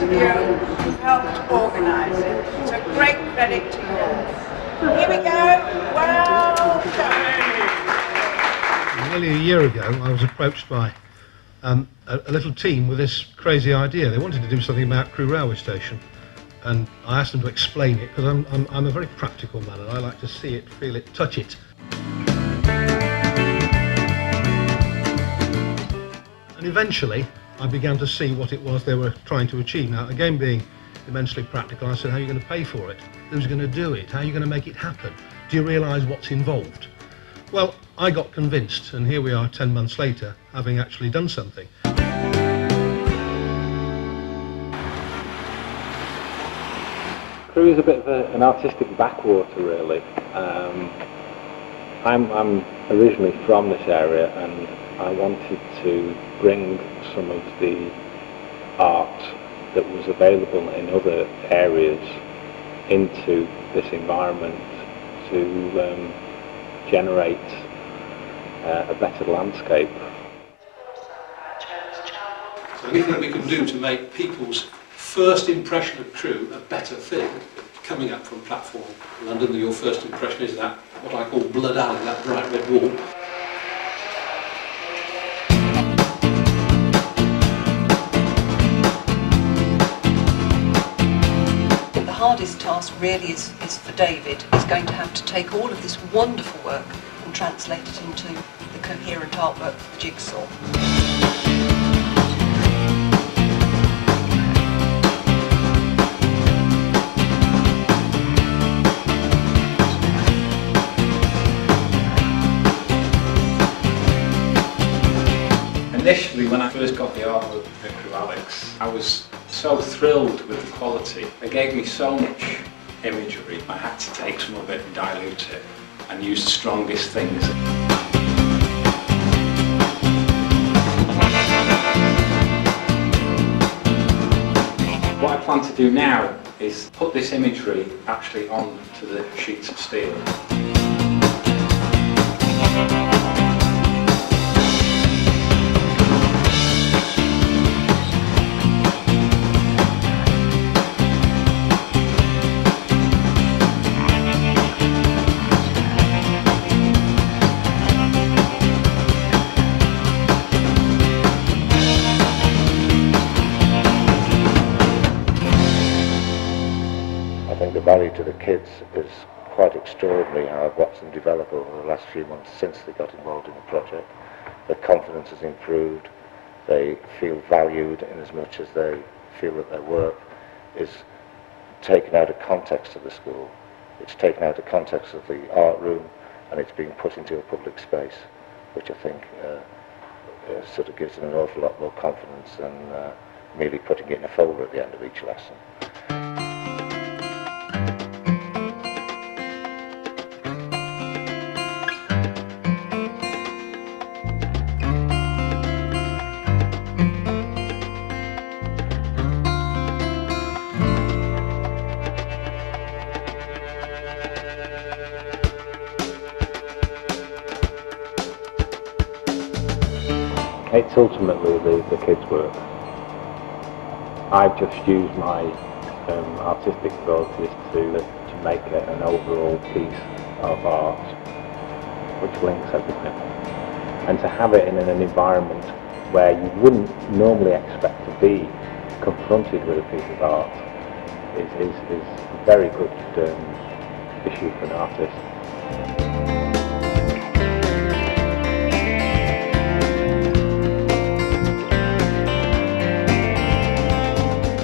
those of you who've helped organise it. So great credit to you all. Here we go. Well done. Nearly a year ago, I was approached by a little team with this crazy idea. They wanted to do something about Crewe railway station, and I asked them to explain it because I'm a very practical man and I like to see it, feel it, touch it. And eventually I began to see what it was they were trying to achieve. Now, again, being immensely practical, I said, how are you going to pay for it? Who's going to do it? How are you going to make it happen? Do you realise what's involved? Well, I got convinced, and here we are 10 months later, having actually done something. Crewe is a bit of an artistic backwater, really. I'm originally from this area, and I wanted to bring some of the art that was available in other areas into this environment to generate a better landscape. So anything we can do to make people's first impression of Crewe a better thing, coming up from platform London, your first impression is that, what I call Blood Alley, that bright red wall. The hardest task really is for David. He's going to have to take all of this wonderful work and translate it into the coherent artwork for the Jigsaw. Initially, when I first got the artwork at Crewe Alex, I was so thrilled with the quality. It gave me so much imagery. I had to take some of it and dilute it and use the strongest things. What I plan to do now is put this imagery actually onto the sheets of steel. I think the value to the kids is quite extraordinary how I've watched them develop over the last few months since they got involved in the project. Their confidence has improved, they feel valued in as much as they feel that their work is taken out of context of the school. It's taken out of context of the art room and it's being put into a public space, which I think sort of gives them an awful lot more confidence than merely putting it in a folder at the end of each lesson. It's ultimately the kids' work. I've just used my artistic abilities to make an overall piece of art which links everything. And to have it in an environment where you wouldn't normally expect to be confronted with a piece of art is a very good issue for an artist.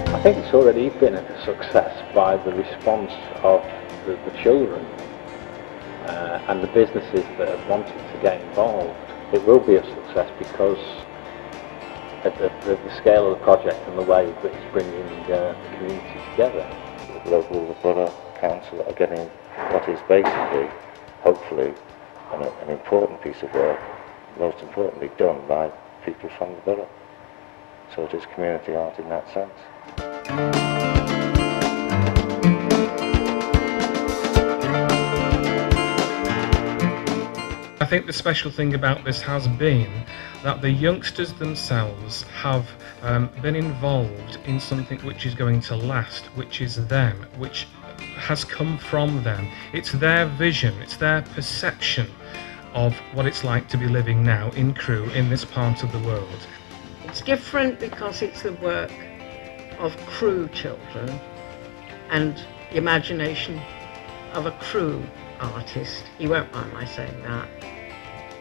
I think it's already been a success by the response of the children and the businesses that have wanted to get involved. It will be a success because at the scale of the project and the way that it's bringing the community together. The local borough council are getting what is basically, hopefully, an important piece of work, most importantly done by people from the borough. So it is community art in that sense. I I think the special thing about this has been that the youngsters themselves have been involved in something which is going to last, which is them, which has come from them. It's their vision, it's their perception of what it's like to be living now in Crewe, in this part of the world. It's different because it's the work of Crewe children and the imagination of a Crewe artist. You won't mind my saying that.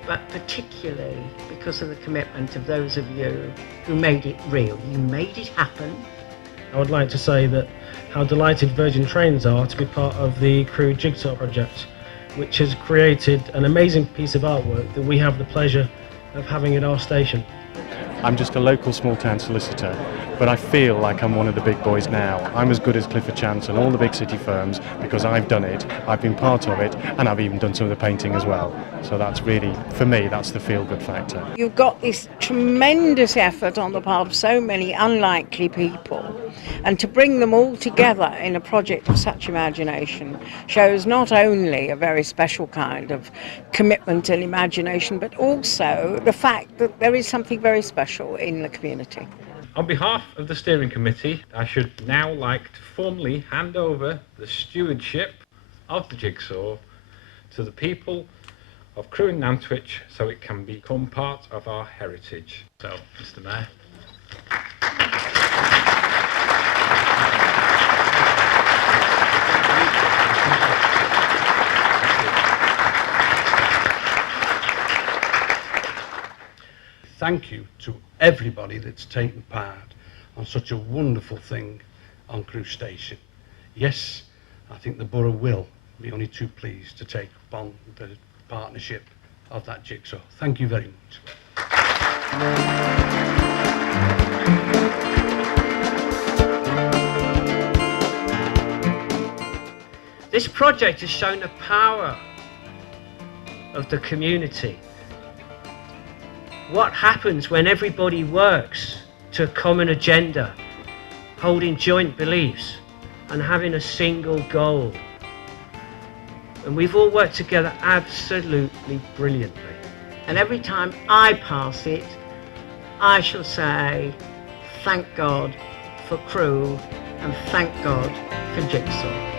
But particularly because of the commitment of those of you who made it real. You made it happen. I would like to say that how delighted Virgin Trains are to be part of the Crewe Jigsaw project, which has created an amazing piece of artwork that we have the pleasure of having at our station. I'm just a local small town solicitor, but I feel like I'm one of the big boys now. I'm as good as Clifford Chance and all the big city firms because I've done it, I've been part of it, and I've even done some of the painting as well. So that's really, for me, that's the feel-good factor. You've got this tremendous effort on the part of so many unlikely people, and to bring them all together in a project of such imagination shows not only a very special kind of commitment and imagination, but also the fact that there is something very special in the community. On behalf of the steering committee, I should now like to formally hand over the stewardship of the Jigsaw to the people of Crewe and Nantwich so it can become part of our heritage. So, Mr. Mayor. Thank you to everybody that's taken part on such a wonderful thing on Crewe Station. Yes, I think the borough will be only too pleased to take upon the partnership of that jigsaw. Thank you very much. This project has shown the power of the community. What happens when everybody works to a common agenda, holding joint beliefs and having a single goal? And we've all worked together absolutely brilliantly. And every time I pass it, I shall say, thank God for Crewe and thank God for Jigsaw.